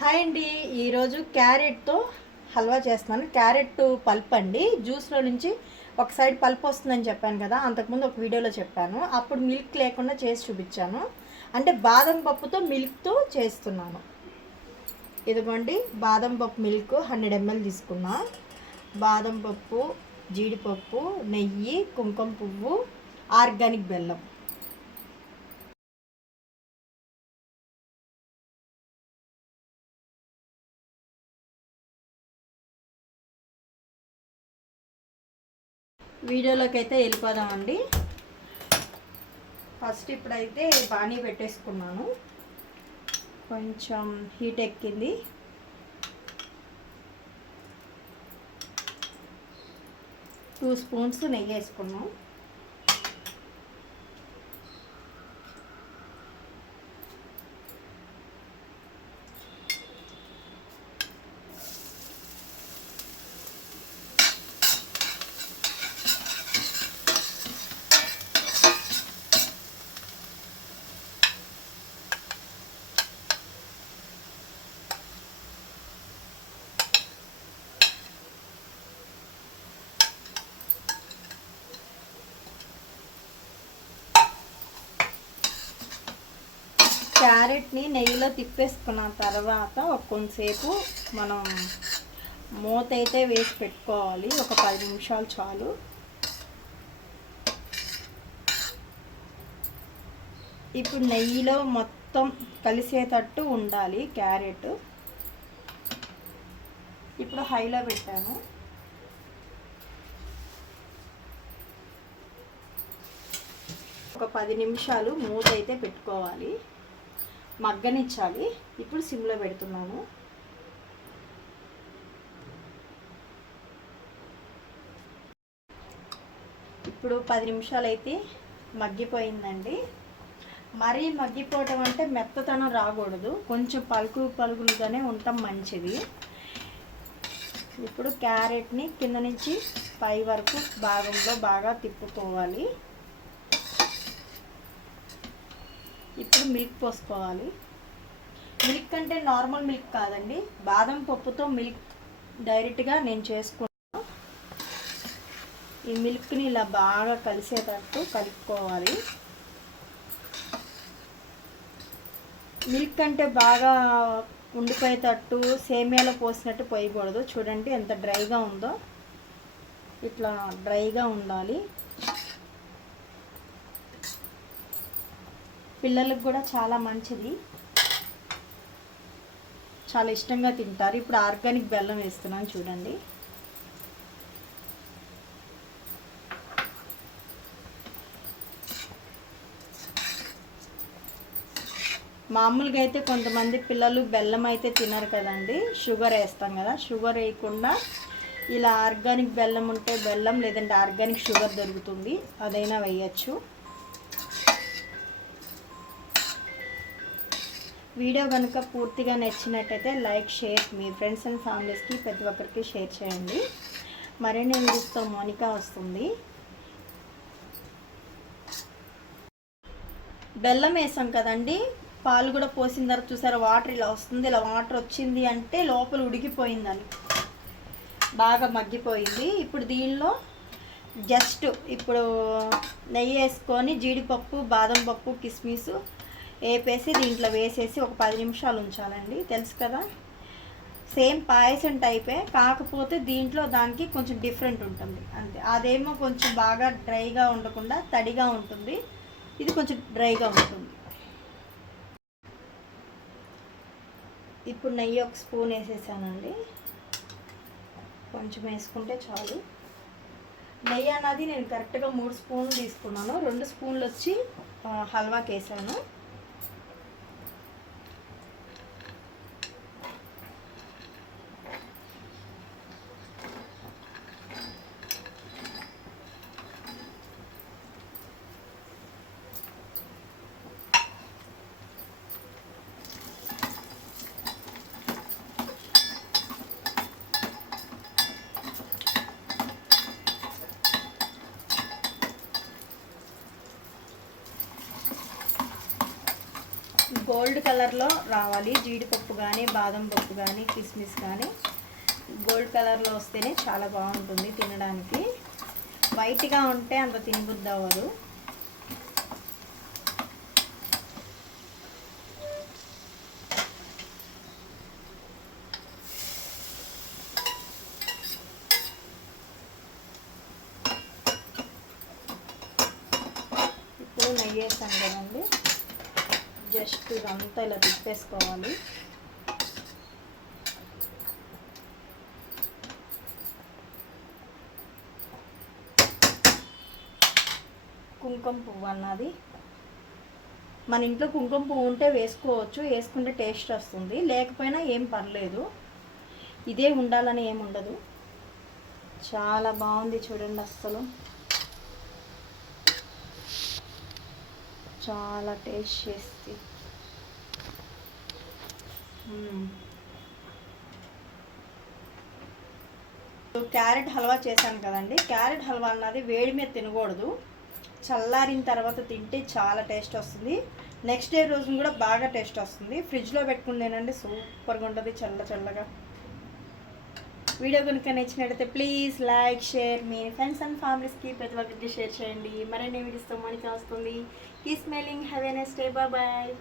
Hi అండి. ఈరోజు క్యారెట్తో హల్వా చేస్తున్నాను. క్యారెట్ పల్ప్ అండి. జ్యూస్లో నుంచి ఒక సైడ్ పల్ప్ వస్తుందని చెప్పాను కదా, అంతకుముందు ఒక వీడియోలో చెప్పాను. అప్పుడు మిల్క్ లేకుండా చేసి చూపించాను. అంటే బాదం పప్పుతో మిల్క్తో చేస్తున్నాను. ఇదిగోండి, బాదం పప్పు మిల్క్ 100 ml తీసుకున్నా. బాదం పప్పు, జీడిపప్పు, నెయ్యి, కుంకుమ పువ్వు, ఆర్గానిక్ బెల్లం. వీడియోలోకి అయితే వెళ్ళిపోదామండి. ఫస్ట్ ఇప్పుడైతే పానీ పెట్టేసుకున్నాను. కొంచెం హీట్ ఎక్కింది. టూ స్పూన్స్ నెయ్యి వేసుకున్నాం. క్యారెట్ని నెయ్యిలో తిప్పేసుకున్న తర్వాత కొంతసేపు మనం మూత అయితే వేసి పెట్టుకోవాలి. ఒక 10 నిమిషాలు చాలు. ఇప్పుడు నెయ్యిలో మొత్తం కలిసేటట్టు ఉండాలి క్యారెట్. ఇప్పుడు హైలో పెట్టాను. ఒక 10 నిమిషాలు మూత అయితే పెట్టుకోవాలి, మగ్గనిచ్చాలి. ఇప్పుడు సిమ్లో పెడుతున్నాను. ఇప్పుడు 10 నిమిషాలు అయితే మగ్గిపోయిందండి. మరీ మగ్గిపోవటం అంటే మెత్తతనం రాకూడదు, కొంచెం పలుకులుగానే ఉండటం మంచిది. ఇప్పుడు క్యారెట్ని కింద నుంచి పై వరకు భాగంలో బాగా తిప్పుకోవాలి. ఇప్పుడు మిల్క్ పోసుకోవాలి. మిల్క్ అంటే నార్మల్ మిల్క్ కాదండి, బాదం పప్పుతో మిల్క్ డైరెక్ట్గా నేను చేసుకున్నాను. ఈ మిల్క్ని ఇలా బాగా కలిసేటట్టు కలుపుకోవాలి. మిల్క్ అంటే బాగా ఉండిపోయేటట్టు సేమియాలో పోసినట్టు పోయకూడదు. చూడండి ఎంత డ్రైగా ఉందో, ఇట్లా డ్రైగా ఉండాలి. పిల్లలకు కూడా చాలా మంచిది, చాలా ఇష్టంగా తింటారు. ఇప్పుడు ఆర్గానిక్ బెల్లం వేస్తున్నాను చూడండి. మామూలుగా అయితే కొంతమంది పిల్లలు బెల్లం అయితే తినరు కదండి, షుగర్ వేస్తాం కదా. షుగర్ వేయకుండా ఇలా ఆర్గానిక్ బెల్లం ఉంటే బెల్లం, లేదంటే ఆర్గానిక్ షుగర్ దొరుకుతుంది, అదైనా వేయచ్చు. వీడియో కనుక పూర్తిగా నచ్చినట్టయితే లైక్, షేర్, మీ ఫ్రెండ్స్ అండ్ ఫ్యామిలీస్కి ప్రతి ఒక్కరికి షేర్ చేయండి. మరిన్ని వీడియోస్తో మోనికా వస్తుంది. బెల్లం వేసాం కదండి, పాలు కూడా పోసిన తర్వాత చూసారా వాటర్ ఇలా వస్తుంది. ఇలా వాటర్ వచ్చింది అంటే లోపల ఉడికిపోయిందని, బాగా మగ్గిపోయింది. ఇప్పుడు దీనిలో జస్ట్ ఇప్పుడు నెయ్యి వేసుకొని జీడిపప్పు, బాదం పప్పు, కిస్మిస్ వేపేసి దీంట్లో వేసేసి ఒక 10 నిమిషాలు ఉంచాలండి. తెలుసు కదా, సేమ్ పాయసం టైపే, కాకపోతే దీంట్లో దానికి కొంచెం డిఫరెంట్ ఉంటుంది అంతే. అదేమో కొంచెం బాగా డ్రైగా ఉండకుండా తడిగా ఉంటుంది, ఇది కొంచెం డ్రైగా ఉంటుంది. ఇప్పుడు నెయ్యి ఒక స్పూన్ వేసేసానండి, కొంచెం వేసుకుంటే చాలు. నెయ్యి అన్నది నేను కరెక్ట్గా 3 స్పూన్లు తీసుకున్నాను. 2 స్పూన్లు వచ్చి హల్వాకి వేసాను. గోల్డ్ కలర్లో రావాలి. జీడిపప్పు కానీ, బాదం పప్పు కానీ, కిస్మిస్ కానీ గోల్డ్ కలర్లో వస్తేనే చాలా బాగుంటుంది తినడానికి. వైట్గా ఉంటే అంత తినబుద్ధి అవ్వదు. ఇప్పుడు నెయ్యి వేసాను కదండి, జస్ట్ ఇదంతా ఇలా తిప్పేసుకోవాలి. కుంకుమ పువ్వు అన్నది మన ఇంట్లో కుంకుమ పువ్వు ఉంటే వేసుకోవచ్చు, వేసుకుంటే టేస్ట్ వస్తుంది, లేకపోయినా ఏం పర్లేదు. ఇదే ఉండాలని ఏమి ఉండదు. చాలా బాగుంది చూడండి, అస్సలు చాలా టేస్ట్ చేసి. క్యారెట్ హల్వా చేశాను కదండి. క్యారెట్ హల్వా అన్నది వేడి మీద తినకూడదు, చల్లారిన తర్వాత తింటే చాలా టేస్ట్ వస్తుంది. నెక్స్ట్ డే రోజున కూడా బాగా టేస్ట్ వస్తుంది. ఫ్రిడ్జ్లో పెట్టుకుంటేనండి సూపర్గా ఉంటుంది చల్లగా. వీడియో కనుక నచ్చినట్లయితే ప్లీజ్ లైక్, షేర్, మీ ఫ్రెండ్స్ అండ్ ఫ్యామిలీస్కి ప్రతి ఒక్కరికి షేర్ చేయండి. మరిన్ని వీడియోస్తో మనకి వస్తుంది. Keep smiling, have a nice day, bye.